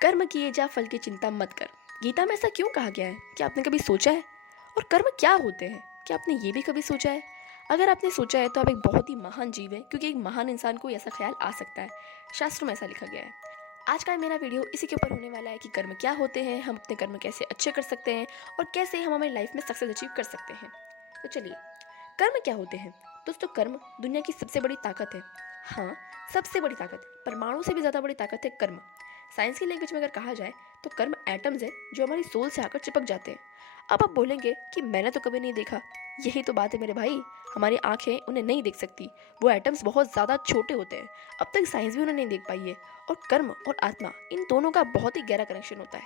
कर्म किए जा फल की चिंता मत कर। गीता में ऐसा क्यों कहा गया है? क्या आपने कभी सोचा है? और कर्म क्या होते हैं? क्या आपने ये भी कभी सोचा है? अगर आपने सोचा है तो आप एक बहुत ही महान जीव है, क्योंकि एक महान इंसान को ऐसा ख्याल आ सकता है। शास्त्रों में ऐसा लिखा गया है। आज का मेरा वीडियो इसी के ऊपर होने वाला है कि कर्म क्या होते हैं, हम अपने कर्म कैसे अच्छे कर सकते हैं और कैसे हम हमारी लाइफ में सक्सेस अचीव कर सकते हैं। तो चलिए, कर्म क्या होते हैं? दोस्तों, कर्म दुनिया की सबसे बड़ी ताकत है। हाँ, सबसे बड़ी ताकत, परमाणु से भी ज़्यादा बड़ी ताकत है कर्म। साइंस की लैंग्वेज में अगर कहा जाए तो कर्म एटम्स है जो हमारी सोल से आकर चिपक जाते हैं। अब आप बोलेंगे कि मैंने तो कभी नहीं देखा। यही तो बात है मेरे भाई, हमारी आंखें उन्हें नहीं देख सकती। वो एटम्स बहुत ज़्यादा छोटे होते हैं, अब तक साइंस भी उन्हें नहीं देख पाई है। और कर्म और आत्मा, इन दोनों का बहुत ही गहरा कनेक्शन होता है।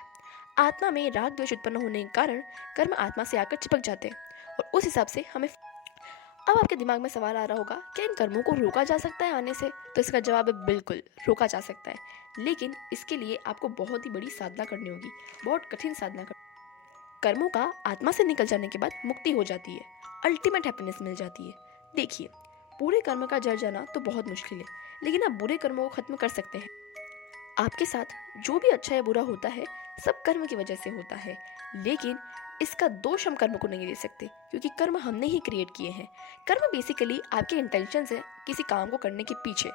आत्मा में राग द्वेष उत्पन्न होने के कारण कर्म आत्मा से आकर चिपक जाते हैं और उस हिसाब से हमें। अब आपके दिमाग में सवाल आ रहा होगा, क्या इन कर्मों को रोका जा सकता है आने से? तो इसका जवाब है बिल्कुल, रोका जा सकता है, लेकिन इसके लिए आपको बहुत ही बड़ी साधना करनी होगी, बहुत कठिन साधना कर। कर्मों का आत्मा से निकल जाने के बाद मुक्ति हो जाती है, अल्टीमेट हैप्पीनेस मिल जाती है। देखिए, पूरे कर्म का जल जाना तो बहुत मुश्किल है, लेकिन आप बुरे कर्मों को खत्म कर सकते हैं। आपके साथ जो भी अच्छा या बुरा होता है, सब कर्म की वजह से होता है, लेकिन इसका दोष हम कर्म को नहीं दे सकते, क्योंकि कर्म हमने ही क्रिएट किए हैं। कर्म बेसिकली आपके इंटेंशंस है किसी काम को करने के पीछे।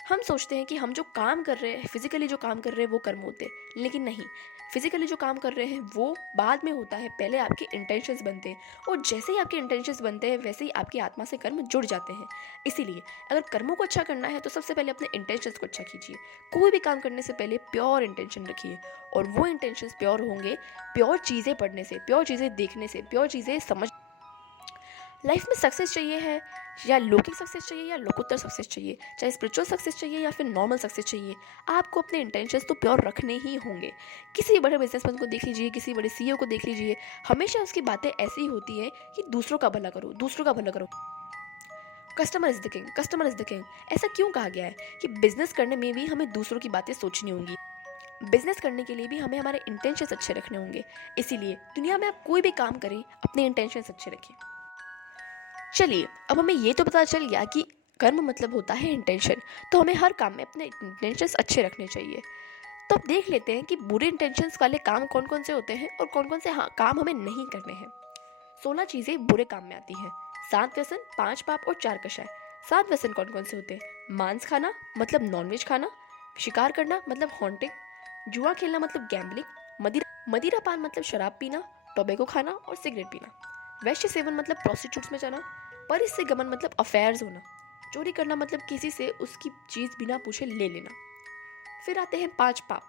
हम सोचते हैं कि हम जो काम कर रहे हैं, फिजिकली जो काम कर रहे हैं वो कर्म होते हैं, लेकिन नहीं। फिजिकली जो काम कर रहे हैं वो बाद में होता है, पहले आपके इंटेंशंस बनते हैं, और जैसे ही आपके इंटेंशंस बनते हैं वैसे ही आपकी आत्मा से कर्म जुड़ जाते हैं। इसीलिए अगर कर्मों को अच्छा करना है तो सबसे पहले अपने इंटेंशंस को अच्छा कीजिए। कोई भी काम करने से पहले प्योर इंटेंशन रखिए, और वो इंटेंशंस प्योर होंगे प्योर चीज़ें पढ़ने से, प्योर चीज़ें देखने से, प्योर चीज़ें समझ। लाइफ में सक्सेस चाहिए है, या लौकिक सक्सेस चाहिए या लोकोत्तर सक्सेस चाहिए, चाहे स्पिरिचुअल सक्सेस चाहिए या फिर नॉर्मल सक्सेस चाहिए, आपको अपने इंटेंशंस तो प्योर रखने ही होंगे। किसी बड़े बिजनेसमैन को देख लीजिए, किसी बड़े सीईओ को देख लीजिए, हमेशा उसकी बातें ऐसी होती है कि दूसरों का भला करो, दूसरों का भला करो। Customer is the king, customer is the king. ऐसा क्यों कहा गया है कि बिजनेस करने में भी हमें दूसरों की बातें सोचनी होंगी। बिजनेस करने के लिए भी हमें हमारे इंटेंशंस अच्छे रखने होंगे। इसीलिए दुनिया में आप कोई भी काम करें, अपने इंटेंशंस अच्छे रखें। चलिए, अब हमें ये तो पता चल गया कि कर्म मतलब होता है इंटेंशन, तो हमें हर काम में अपने इंटेंशंस अच्छे रखने चाहिए। तो अब देख लेते हैं कि बुरे इंटेंशंस वाले काम कौन कौन से होते हैं और कौन कौन से काम हमें नहीं करने हैं। 16 चीज़ें बुरे काम में आती हैं। 7 व्यसन, 5 पाप और 4 कषाय। 7 व्यसन कौन कौन से होते हैं? मांस खाना मतलब नॉनवेज खाना, शिकार करना मतलब हॉन्टिंग, जुआ खेलना मतलब गैम्बलिंग, मदिरा पान मतलब शराब पीना, टोबैको खाना और सिगरेट पीना, वैश्य सेवन मतलब प्रोस्टिट्यूट्स में जाना, परिस से गमन मतलब अफेयर्स होना, चोरी करना मतलब किसी से उसकी चीज़ बिना पूछे ले लेना। फिर आते हैं 5 पाप।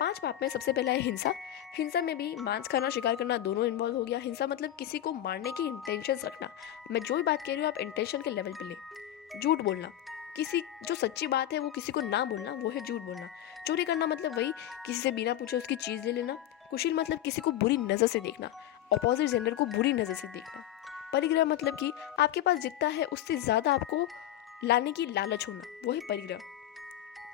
5 पाप में सबसे पहला है हिंसा। हिंसा में भी मांस खाना, शिकार करना दोनों इन्वॉल्व हो गया। हिंसा मतलब किसी को मारने की इंटेंशंस रखना। मैं जो भी बात कह रही हूँ आप इंटेंशन के लेवल पे लें। झूठ बोलना, किसी जो सच्ची बात है वो किसी को ना बोलना, वो है झूठ बोलना। चोरी करना मतलब वही, किसी से बिना पूछे उसकी चीज़ ले लेना। कुशील मतलब किसी को बुरी नज़र से देखना, अपोजिट जेंडर को बुरी नज़र से देखना। परिग्रह मतलब कि आपके पास जितना है उससे ज़्यादा आपको लाने की लालच होना, वो है परिग्रह।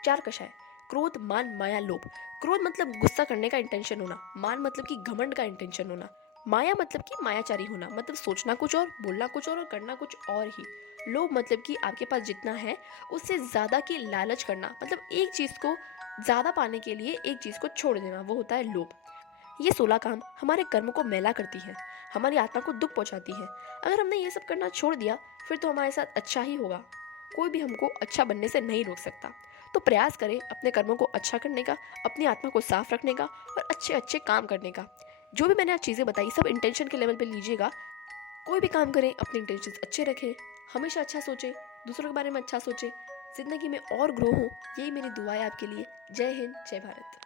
4 कषाय, क्रोध, मान, माया, लोभ। क्रोध मतलब गुस्सा करने का इंटेंशन होना, मान मतलब कि घमंड का इंटेंशन होना, माया मतलब कि मायाचारी होना, मतलब सोचना कुछ और, बोलना कुछ और करना कुछ और ही। लोभ मतलब कि आपके पास जितना है उससे ज़्यादा की लालच करना, मतलब एक चीज़ को ज़्यादा पाने के लिए एक चीज़ को छोड़ देना, वो होता है लोभ। ये 16 काम हमारे कर्म को मैला करती है, हमारी आत्मा को दुख पहुंचाती है। अगर हमने ये सब करना छोड़ दिया फिर तो हमारे साथ अच्छा ही होगा। कोई भी हमको अच्छा बनने से नहीं रोक सकता। तो प्रयास करें अपने कर्मों को अच्छा करने का, अपनी आत्मा को साफ रखने का और अच्छे अच्छे काम करने का। जो भी मैंने आज चीज़ें बताई सब इंटेंशन के लेवल पे लीजिएगा। कोई भी काम करें अपने इंटेंशन अच्छे रखें, हमेशा अच्छा सोचें, दूसरों के बारे में अच्छा सोचें, ज़िंदगी में और ग्रो हो, यही मेरी दुआ है आपके लिए। जय हिंद, जय भारत।